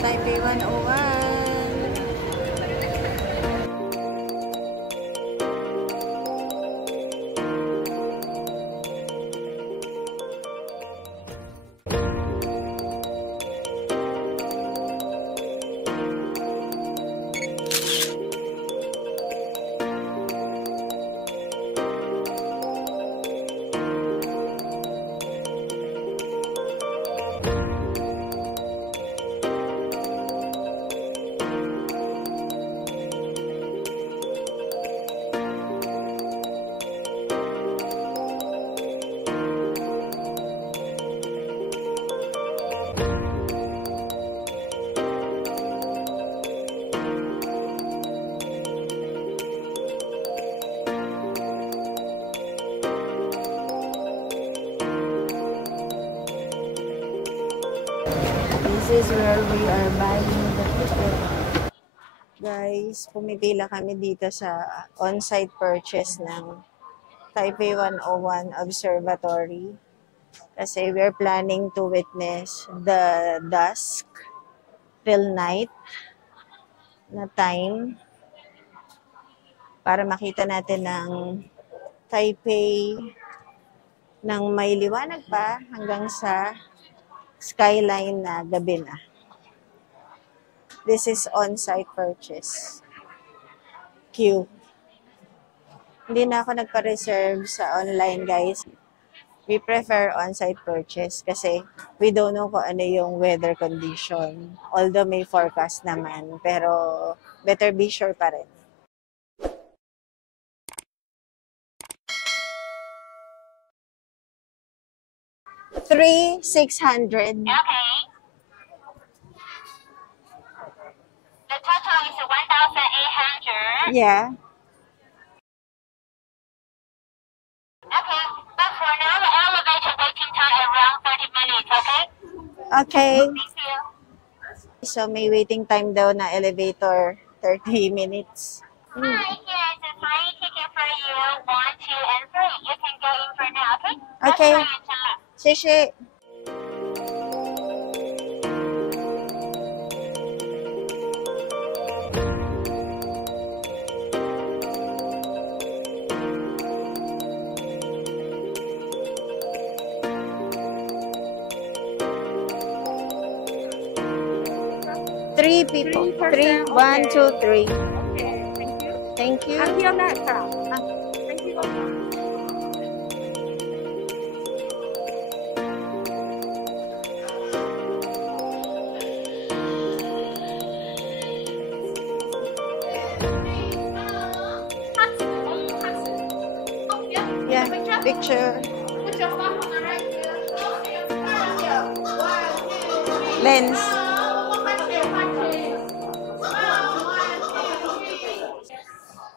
Taipei 101. This is where we are buying the ticket. Guys, pumipila kami dito sa on-site purchase ng Taipei 101 Observatory. Kasi we're planning to witness the dusk till night na time para makita natin ng Taipei ng may liwanag pa hanggang sa skyline na gabi na. This is on-site purchase. Queue. Hindi na ako nagpa-reserve sa online, guys. We prefer on-site purchase kasi we don't know kung ano yung weather condition. Although may forecast naman, pero better be sure pa rin. $3,600. Okay. The total is 1,800. Yeah. Okay, but for now, the elevator waiting time around 30 minutes, okay? Okay. Thank you. So may waiting time daw na elevator, 30 minutes. Hi, here's a free ticket for you, 1, 2, and 3. You can go in for now, okay? Okay. That's for your time. 谢谢。Three people. 3, 1, 2, 3. Okay, thank you. Thank you. Until next time. Thank you. Yeah, picture. Lens.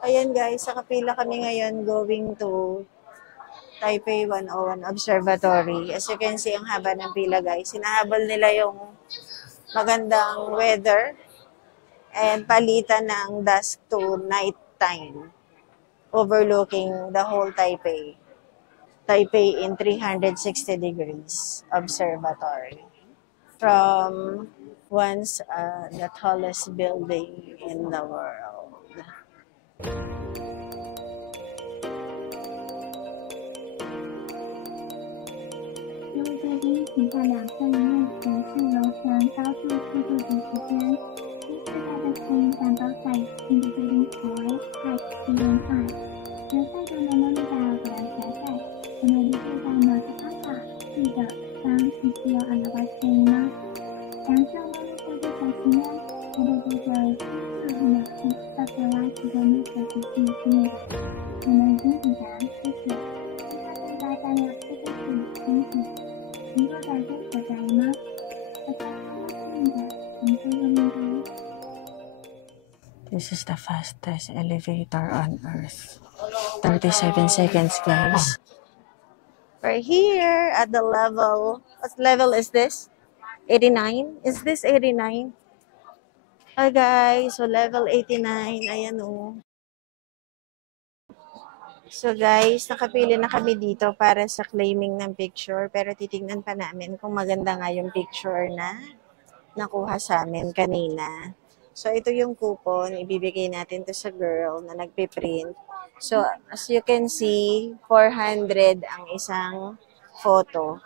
Ayan guys, sa kapila kami ngayon going to Taipei 101 Observatory. As you can see, ang haba ng pila guys. Hinahabol nila yung magandang weather and palitan ng dusk to night time overlooking the whole Taipei. Taipei in 360 degrees observatory. From once the tallest building in the world.各位贵宾，请在2分以内从事游船高度速度及时间。第4代的train number 5 indicating correct type freedom time. 열차가 메모리가 고란자살, 오늘 리뷰가 너사파파, 시더, 상, 이시어 알라바스테이마. 양쪽 머릿속에 가시면 엘리베이터의 순수 역시 서태와 지점을 보실 수 있습니다. 오늘 준비가 끝이요. 사진과 단역 찍을 수 있습니다. 이거다고 고자이마. 부탁드립니다. 감사합니다. This is the fastest elevator on earth. 37 seconds, guys. We're here at the level. What level is this? 89? Is this 89? Hi, guys. So, level 89. Ayan, oh. So, guys, nakapili na kami dito para sa claiming ng picture. Pero titingnan pa namin kung maganda nga yung picture na nakuha sa amin kanina. So, ito yung coupon. Ibibigay natin to sa girl na nagpiprint. So, as you can see, 400 ang isang photo.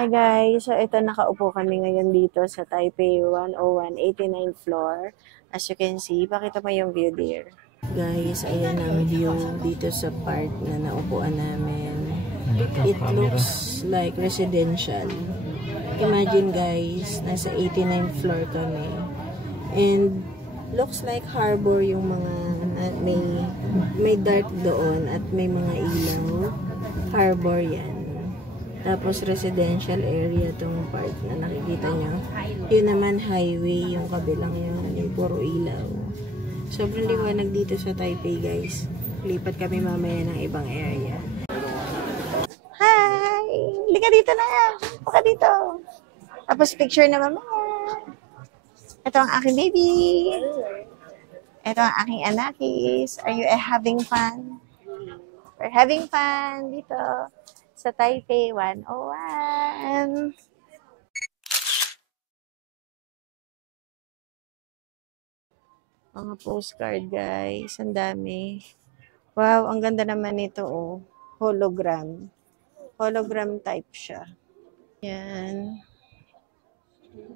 Hi guys, so ito nakaupo kami ngayon dito sa Taipei 101, 89th floor. As you can see, pakita mo yung view there. Guys, ayan ang view dito sa part na naupuan namin. It looks like residential. Imagine guys, nasa 89th floor kami. And looks like harbor yung mga, may dark doon at may mga ilaw. Harbor yan. Tapos residential area tong part na nakikita nyo. Yun naman highway, yung kabilang yun, yung puro ilaw. Sobrang liwanag dito sa Taipei guys. Lipat kami mamaya ng ibang area. Hi! Halika dito na! Paka dito! Tapos picture na mamaya. Ito ang aking baby. Ito ang aking anakis. Are you having fun? We're having fun dito sa Taipei 101. Mga postcard guys, ang dami. Wow, ang ganda naman nito oh. Hologram. Hologram type siya. Yan.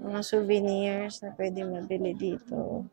Mga souvenirs na pwede mabili dito.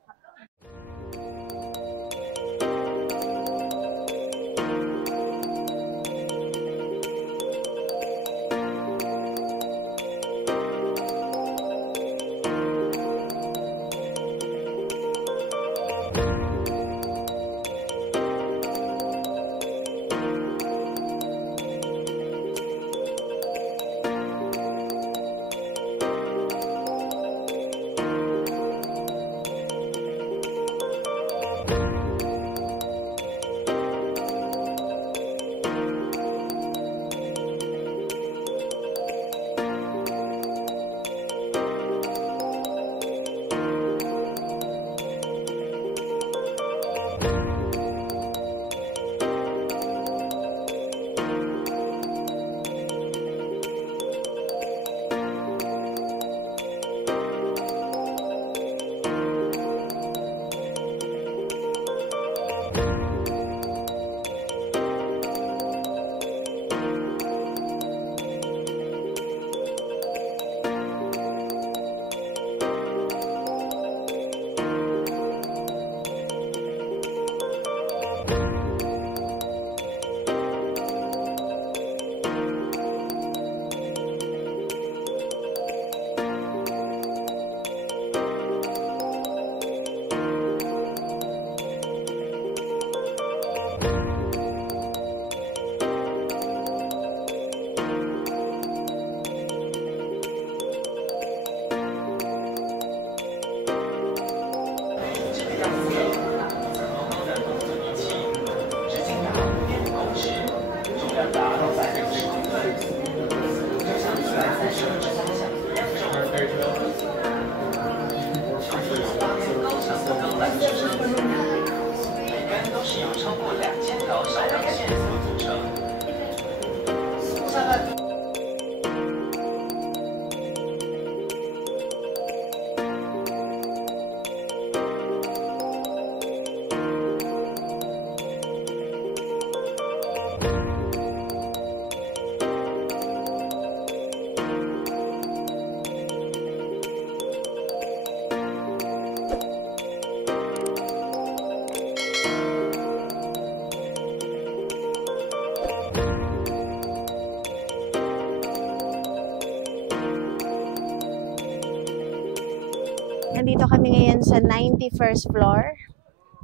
Nandito kami ngayon sa 91st floor,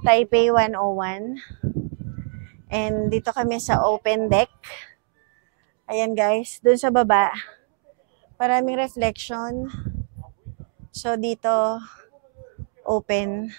Taipei 101. And dito kami sa open deck. Ayan guys, dun sa baba, maraming reflection. So dito, open.